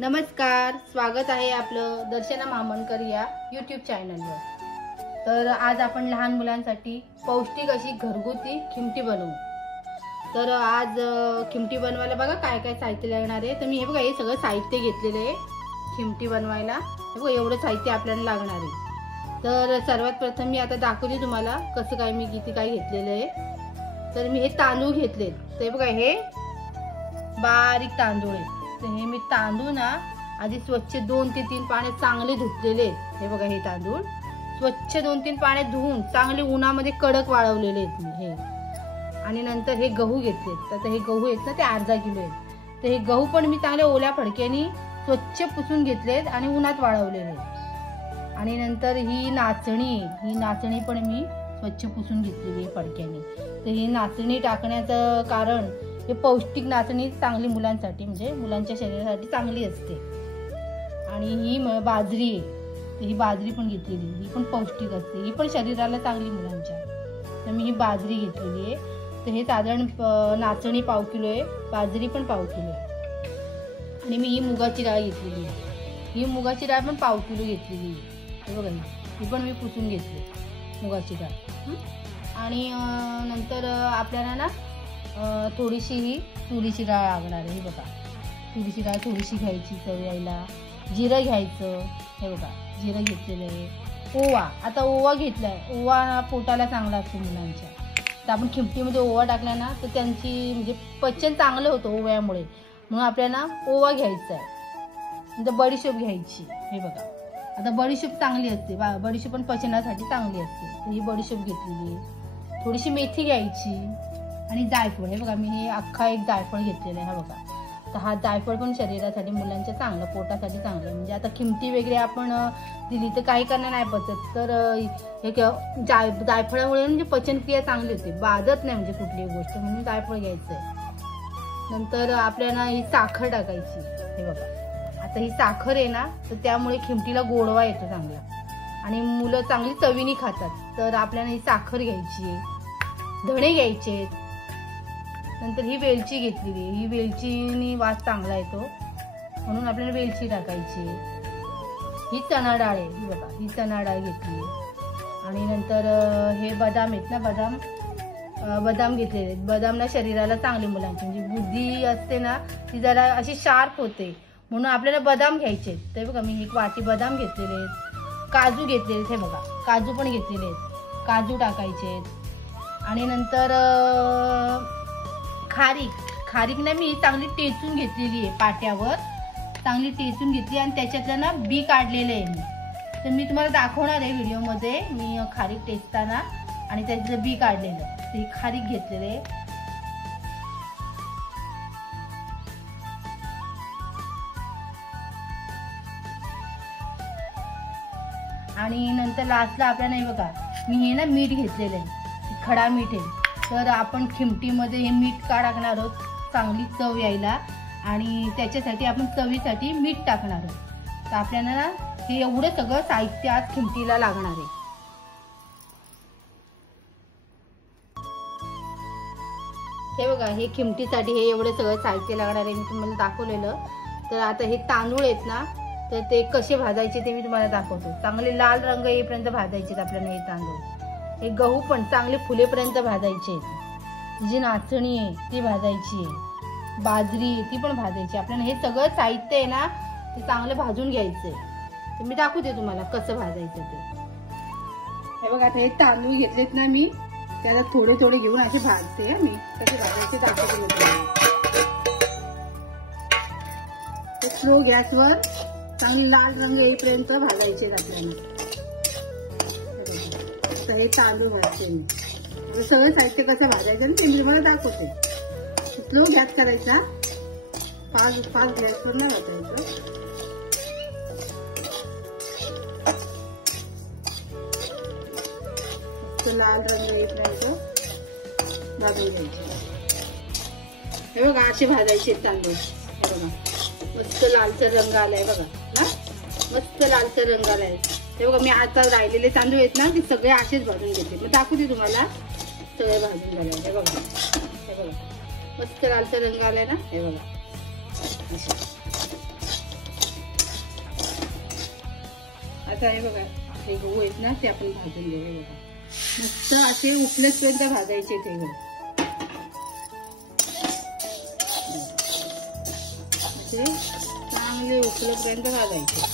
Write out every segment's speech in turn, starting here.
नमस्कार, स्वागत आहे आपलं दर्शना मामणकर या यूट्यूब चॅनलवर। तर आज आपण लहान मुलांसाठी पौष्टिक अशी घरगुती खिमटी बनवू। तर आज खिमटी बनवायला बघा काय काय साहित्य लागणार आहे। तर मी हे बघा हे सगळं साहित्य घेतलेलं आहे खिमटी बनवायला। हे बघा एवढं साहित्य आपल्याला लागणार आहे। तर सर्वात प्रथम मी आता दाखवते तुम्हाला कसं काय मी किती काय घेतलेलं आहे। तर मी हे तांदूळ घेतले। ते बघा हे बारीक तांदूळ आहे। तर हे मी तांदूळ ना आधी स्वच्छ 2 ते 3 पाण्यात चांगले धुतलेले आहेत। हे बघा हे तांदूळ स्वच्छ 2 ते 3 पाण्यात धुवून चांगले उन्हामध्ये कडक वाळवलेले आहेत मी हे। आणि नंतर हे गहू घेतले। तर हे गहू आहेत ना ते अर्धा किलो आहेत। तर हे गहू पण मी चांगले ओल्या फडक्याने स्वच्छ पुसून घेतलेत आणि उन्हात वाळवलेले आहेत। आणि नंतर ही नाचणी पण मी स्वच्छ पुसून घेतलेली आहे फडक्याने। तर ही नाचणी टाकण्याचं कारण हे पौष्टिक नाचणी चांगली मुलांसाठी म्हणजे मुलांच्या शरीरासाठी चांगली असते। आणि ही बाजरी आहे। ही बाजरी पण घेतलेली, ही पण पौष्टिक असते, ही पण शरीराला चांगली मुलांच्या। तर मी ही बाजरी घेतलेली आहे। तर हे साधारण नाचणी पाव किलो आहे, बाजरी पण पाव किलो आहे। आणि मी ही मुगाची डाळ घेतलेली आहे। ही मुगाची डाळ पण पाव किलो घेतलेली आहे। हे बघा ही पण मी पुसून घेतली मुगाची डाळ। आणि नंतर आपल्याला ना थोडीशी ही तुरीची डाळ लागणार आहे। हे बघा तुरीची डाळ थोडीशी घ्यायची चव यायला। जिरं घ्यायचं, हे बघा जिरं घेतलेलं आहे। ओवा, आता ओवा घेतलाय, ओवा पोटाला चांगला असतो मुलांच्या। तर आपण खिमटीमध्ये ओवा टाकला ना तर त्यांची म्हणजे पचन चांगलं होतं ओव्यामुळे, म्हणून आपल्याला ओवा घ्यायचा आहे। नंतर बडीशोप घ्यायची। हे बघा आता बडीशोप चांगली असते, बडीशोप पण पचनासाठी चांगली असते। तर ही बडीशोप घेतलेली आहे। थोडीशी मेथी घ्यायची आणि जायफळ। हे बघा मी हे अख्खा एक जायफळ घेतलेला आहे। हा बघा, तर हा जायफळ पण शरीरासाठी मुलांच्या चांगलं, पोटासाठी चांगलं। म्हणजे आता खिमटी वगैरे आपण दिली तर काही करणं नाही पचत, तर हे जायफळामुळे म्हणजे पचनक्रिया चांगली होते, बाधत नाही म्हणजे कुठलीही गोष्ट, म्हणून जायफळ घ्यायचं आहे। नंतर आपल्याला ही साखर टाकायची। हे बघा आता ही साखर आहे ना तर त्यामुळे खिमटीला गोडवा येतो चांगला आणि मुलं चांगली चवीने खातात। तर आपल्याला ही साखर घ्यायची आहे, धणे घ्यायचे, नंतर ही वेलची घेतलेली आहे। ही वेलचीनी वास चांगला येतो म्हणून आपल्याला वेलची टाकायची। ही चणा डाळ आहे, ही बघा ही चणा डाळ घेतली। आणि नंतर हे बदाम आहेत ना, बदाम घेतलेले आहेत। बदाम ना शरीराला चांगले मुलांची म्हणजे बुद्धी असते ना ती जरा अशी शार्प होते, म्हणून आपल्याला बदाम घ्यायचे। तर बघा मी एक वाटी बदाम घेतलेले आहेत। काजू घेतलेले आहेत, हे बघा काजू पण घेतलेले आहेत, काजू टाकायचे आहेत। आणि नंतर खारीक ना मी चांगली टेचून घेतलेली आहे, पाट्यावर चांगली टेचून घेतली आणि त्याच्यातलं ना बी काढलेलं आहे मी। तर मी तुम्हाला दाखवणार आहे व्हिडिओमध्ये मी खारीक टेचताना आणि त्याचं बी काढलेलं। तर ही खारीक घेतलेलं आहे। आणि नंतर लास्टला आपल्याला हे बघा मी हे ना मीठ घेतलेलं आहे, खडा मीठ आहे। तर आपण खिमटीमध्ये हे मीठ का टाकणार आहोत, चांगली चव यायला, आणि त्याच्यासाठी आपण चवीसाठी मीठ टाकणार आहोत। तर आपल्याला ना हे एवढं सगळं साहित्य आज खिमटीला लागणार आहे। हे बघा हे खिमटीसाठी हे एवढं सगळं साहित्य लागणार आहे, मी तुम्हाला दाखवलेलं। तर आता हे तांदूळ आहेत ना तर ते कसे भाजायचे ते मी तुम्हाला दाखवतो। चांगले लाल रंग येईपर्यंत भाजायचे आपल्याला हे तांदूळ। हे गहू पण चांगले फुलेपर्यंत भाजायचे। जी नाचणी आहे ती भाजायची आहे, बाजरी ती पण भाजायची। आपल्याला हे सगळं साहित्य आहे ना ते चांगलं भाजून घ्यायचंय। तर मी दाखवते तुम्हाला कसं भाजायचं ते। हे बघा आता हे तांदूळ घेतलेत ना मी, त्याला थोडे थोडे घेऊन असे भाजते। मी कसे भाजायचे दाखवते। स्लो गॅसवर चांगली लाल रंग येईपर्यंत भाजायचे आपल्याला। हे तांदूळ भाजते मी, सगळं साहित्य कसं भाजायचं ते मी तुम्हाला दाखवते। स्लो गॅस करायचा, फास्ट गॅसवर नाही वापरायचं। लाल रंग येईपर्यंत भाजून घ्यायचे। हे बघा असे भाजायचे तांदूळ। हे बघा मस्त लालसर रंग आलाय बघा ना, मस्त लालसर रंग आलाय। हे बघा मी आता राहिलेले तांदूळ आहेत ना ते सगळे असेच भाजून घेते। मग दाखवते तुम्हाला सगळे भाजून झाले। हे बघा मस्त लालसर रंग आलाय ना, हे बघा आता हे बघा हे गहू आहेत ना ते आपण भाजून घेऊ. बघा मस्त असे उचलेपर्यंत भाजायचे ते गहू. असे चांगले उचलेपर्यंत भाजायचे.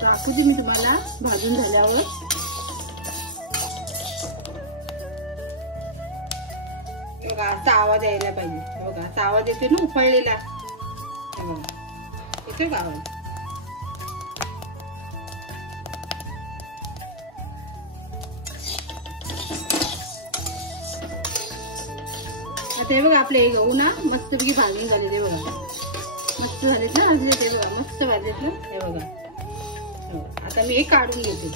दाखवू दे मी तुम्हाला भाजून झाल्यावर. बघा असा आवाज यायला पाहिजे. बघा असा आवाज येतो ना उकळलेला. येतो का आवाज? आता हे बघा आपले हे गहू ना मस्तपैकी भाजून झालेले. बघा मस्त झालेत ना भाजले ते. बघा मस्त भाजलेत ना हे बघा. आता मी हे काढून घेते.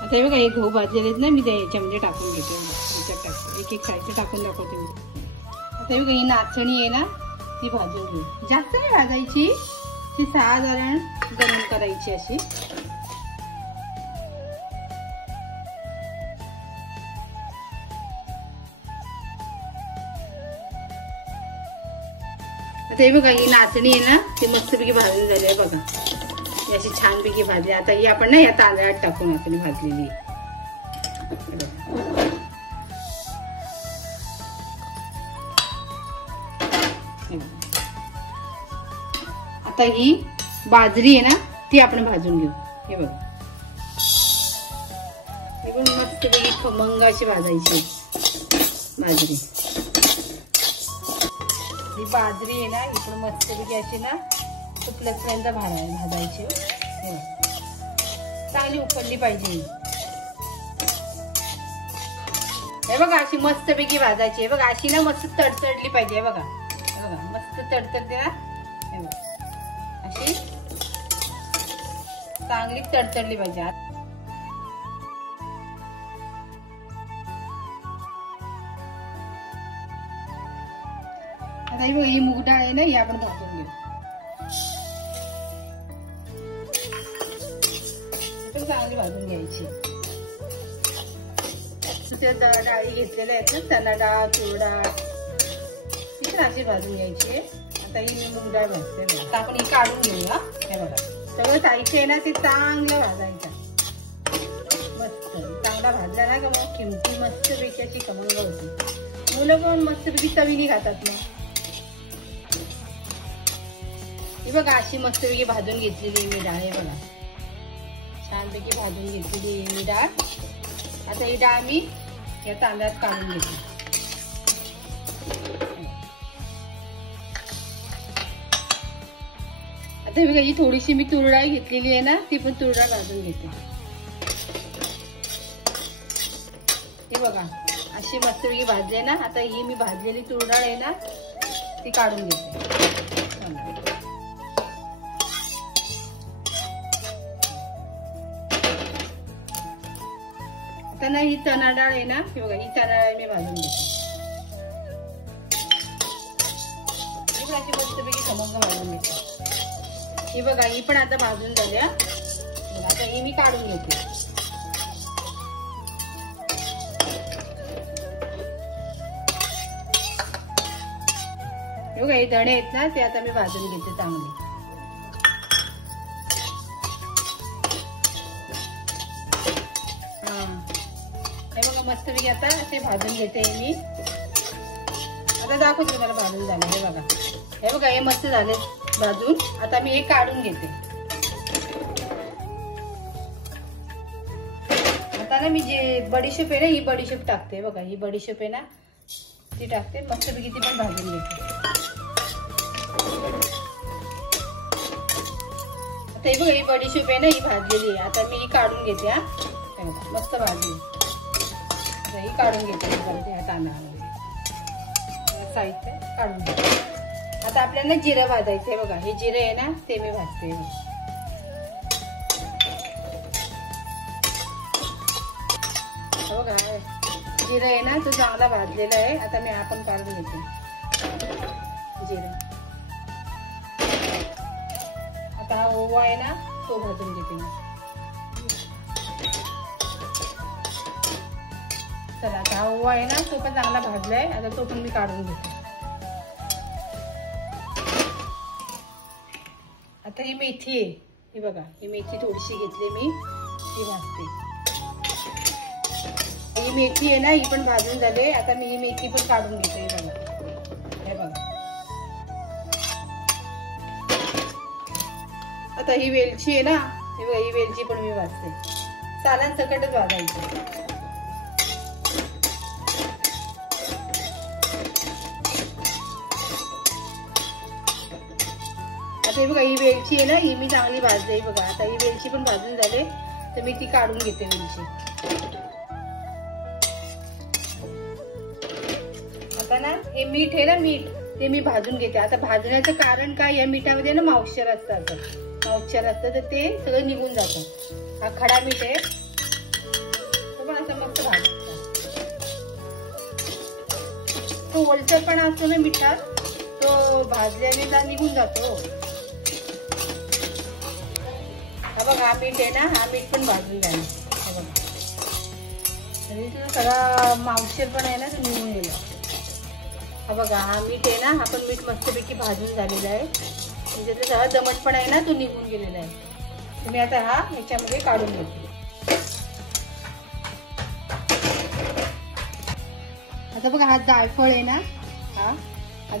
आता हे बघा हे गहू भाजलेले आहेत ना मी त्या याच्यामध्ये टाकून घेते. एक एक साईड टाकून दाखवते मी. आता हे बघा ही नाचणी आहे ना ती भाजून घेऊ. जास्त नाही भाजायची, ती साधारण गरम करायची अशी. आता हे बघा ही नाचणी आहे ना ती मस्तपैकी भाजून झाली आहे. बघा ही अशी छानपैकी भाजली. आता ही आपण ना या तांदळात टाकून नाचणी भाजलेली. आता ही बाजरी आहे ना ती आपण भाजून घेऊ. हे बघा ही पण मस्तपैकी खमंग अशी भाजायची बाजरी. ही बाजरी आहे ना ही पण मस्तपैकी अशी ना उकळेपर्यंत भाजायची. चांगली उकळली पाहिजे. हे बघा अशी मस्तपैकी भाजायची. हे बघा अशी ना मस्त तडतडली पाहिजे. हे बघा मस्त तडतडते ना. हे बघा अशी चांगली तडतडली पाहिजे. आता ही बघा ही मूग डाळ आहे ना ही आपण भाजून घेऊ. चांगली भाजून घ्यायची. त्या डाळी घेतलेल्या आहेत ना चणा डाळ, तूर डाळ ती पण अशी भाजून घ्यायची. आता ही मूग डाळ भाजते. आता आपण ही काढून घेऊया. हे बघा सगळं साहित्य आहे ना ते चांगलं भाजायचं. मस्त चांगला भाजला ना का मग खिमटी मस्त पैकी अशी खमंग होती. मुलं पण मस्तपैकी चवीने खातात ना. ही बघा अशी मस्तपैकी भाजून घेतलेली मी डाळ. हे बघा छानपैकी भाजून घेतलेली मी डाळ. आता ही डाळ मी या तांदळात काढून घेते. आता बघा ही थोडीशी मी तूर डाळ घेतलेली आहे ना ती पण तूर डाळ भाजून घेते. हे बघा अशी मस्तपैकी भाजली आहे ना. आता ही मी भाजलेली तूर डाळ आहे ना ती काढून घेते. आता ना ही चणा डाळ आहे ना हे बघा ही चणा डाळ मी भाजून घेते. अशी मस्तपैकी खमंग भाजून घेते. ही बघा ही पण आता भाजून झाल्या. आता ही मी काढून घेते. हे बघा हे धणे आहेत ना ते आता मी भाजून घेते चांगले. हे बघा मस्तपैकी आता असे भाजून घेते मी. आता दाखवते तुम्हाला भाजून झाले. हे बघा हे मस्त झाले भाजून. आता मी हे काढून घेते. आता ना मी जे बडीशेप आहे ना ही बडीशेप टाकते. बघा ही बडीशेप आहे ना ती टाकते. मस्तपैकी ती पण भाजून घेते. आता ही बघा ही बडीशेप आहे ना ही भाजलेली आहे. आता मी ही काढून घेते. हा मस्त भाजली. ही काढून घेते तांदळामध्ये. साहित्य काढून घेते. आता आपल्याला जिरं भाजायचं आहे. बघा हे जिरं आहे ना ते मी भाजते. बघा जिरं आहे ना तो चांगला भाजलेला आहे. आता मी आपण काढून घेते. जिरं. आता हा ओवा आहे ना तो भाजून घेते मी. चला आता हा ओवा आहे ना तो पण चांगला भाजलाय. आता तो पण मी काढून घेते. आता ही मेथी आहे, ही बघा, ही मेथी थोडीशी घेतली मी, ही भाजते. ही मेथी आहे ना ही पण भाजून झाले. आता मी ही मेथी पण काढून घेते. हे बघा, हे बघा. आता ही वेलची आहे ना, ही बघा, ही वेलची पण मी भाजते. सालान सकटच भाजायचं. आता हे बघा, ही वेलची आहे ना ही मी चांगली भाजते. बघा आता ही वेलची पण भाजून झाले तर मी ती काढून घेते वेलची. आता ना हे मीठ आहे ना, मीठ ते मी भाजून घेते. आता भाजण्याचं कारण काय, या मिठामध्ये ना मॉइश्चर असतं, मॉइश्चर असतं तर ते सगळं निघून जातं. हा खडा मीठ आहे, तो पण असं मस्त भाजायचा. तो ओलसरपणा असतो ना मिठात, तो भाजल्याने ना निघून जातो. हा बघा, हा मीठ आहे ना, हा मीठ पण भाजून घ्या. हा बघा, सगळा मॉइश्चर पण आहे ना तो निघून गेला. हा बघा, हा मीठ आहे ना, हा पण मीठ मस्तपैकी भाजून झालेला आहे. म्हणजे तो सगळा दमटपणा आहे ना तो निघून गेलेला आहे. तुम्ही आता हा ह्याच्यामध्ये काढून घेते. आता बघा, हा जायफळ आहे ना, हा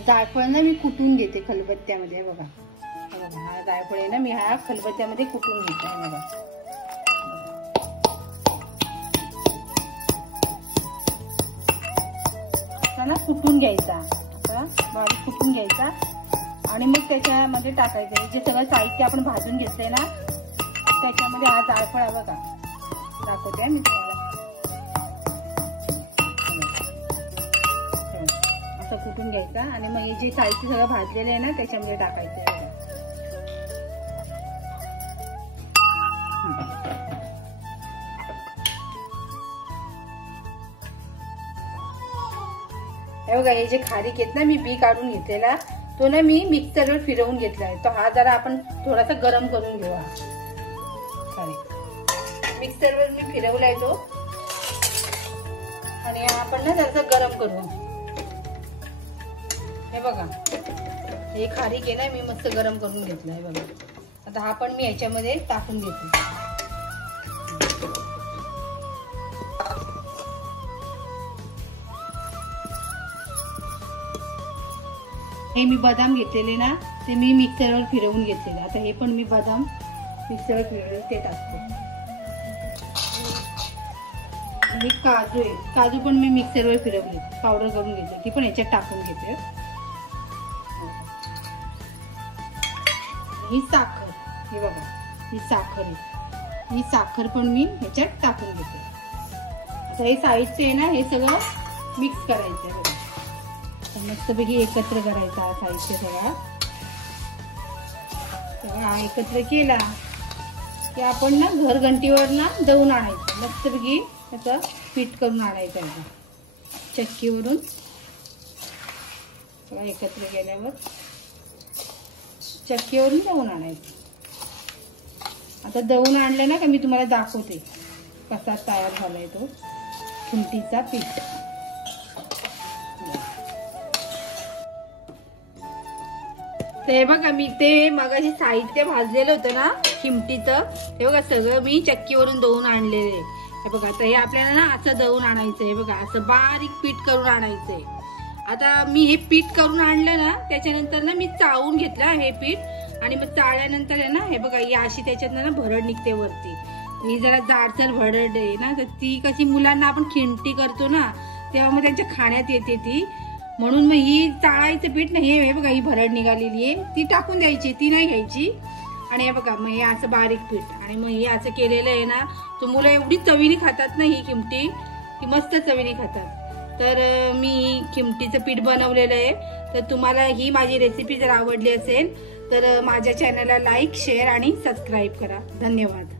जायफळ ना मी कुटून घेते खलबत्त्यामध्ये. बघा, हा जायफळ आहे ना मी हा खलबत्त्यामध्ये कुटून घेते. बघा, ना कुटून घ्यायचा, बारीक कुटून घ्यायचा आणि मग त्याच्यामध्ये टाकायचं. जे सगळं साहित्य आपण भाजून घेतलंय ना त्याच्यामध्ये हा जायफळ आहे बघा, दाखवते मी तुम्हाला. असं कुटून घ्यायचा आणि मग हे जे साहित्य सगळं भाजलेलं आहे ना त्याच्यामध्ये टाकायचं. हे बघा, हे जे खारीक आहेत ना मी बी काढून घेतलेला तो ना मी मिक्सरवर फिरवून घेतलाय. तो हा जरा आपण थोडासा गरम करून घेऊ. मिक्सरवर मी फिरवलाय तो आणि आपण ना जरासा गरम करू. हे बघा, हे खारीक आहे ना मी मस्त गरम करून घेतलाय. बघा, आता हा पण मी ह्याच्यामध्ये टाकून घेते. हे मी बदाम घेतलेले ना ते मी मिक्सरवर फिरवून घेतलेले. आता हे पण मी बदाम मिक्सरवर फिरवले ते टाकते. आणि काजू आहे, काजू पण मी मिक्सरवर फिरवले, पावडर करून घेतली, ती पण ह्याच्यात टाकून घेते. ही साखर, हे बघा ही साखर आहे, ही साखर पण मी ह्याच्यात टाकून घेते. आता हे साहित्य आहे ना हे सगळं मिक्स करायचं आहे. बघा, मस्तपैकी एकत्र करायचा साहित्य सगळा एकत्र केला की आपण ना घरघंटीवर ना दळून आणायचं. मस्तपैकी त्याचं पीठ करून आणायचं चक्कीवरून. सगळं एकत्र केल्यावर चक्कीवरून दळून आणायचं. आता दळून आणलं ना का मी तुम्हाला दाखवते कसा तयार झालाय तो खिमटीचा पीठ. ते बघा, मी ते मगाशी साहित्य भाजलेलं होतं ना खिमटीचं, हे बघा सगळं मी चक्कीवरून दळून आणलेले. हे बघा, आता हे आपल्याला ना असं दळून आणायचंय. बघा, असं बारीक पीठ करून आणायचंय. आता मी हे पीठ करून आणलं ना त्याच्यानंतर ना मी चाळून घेतलं हे पीठ आणि मग चाळल्यानंतर आहे ना हे बघा ही अशी त्याच्यात ना भरड निघते वरती. ही जरा जाडसर भरड आहे ना, तर ती कशी मुलांना आपण खिमटी करतो ना तेव्हा मग त्यांच्या खाण्यात येते ती, म्हणून मग ही चाळायचं पीठ ना हे बघा ही भरड निघालेली आहे ती टाकून द्यायची, ती नाही घ्यायची. आणि हे बघा मग हे असं बारीक पीठ आणि मग हे असं केलेलं आहे ना, तर मुलं एवढी चवीने खातात ना ही खिमटी, की मस्त चवीने खातात. तर मी खिमटीचं पीठ बनवलेलं आहे. तर तुम्हाला ही माझी रेसिपी जर आवडली असेल तर माझ्या चॅनलला लाईक, शेअर आणि सबस्क्राईब करा. धन्यवाद.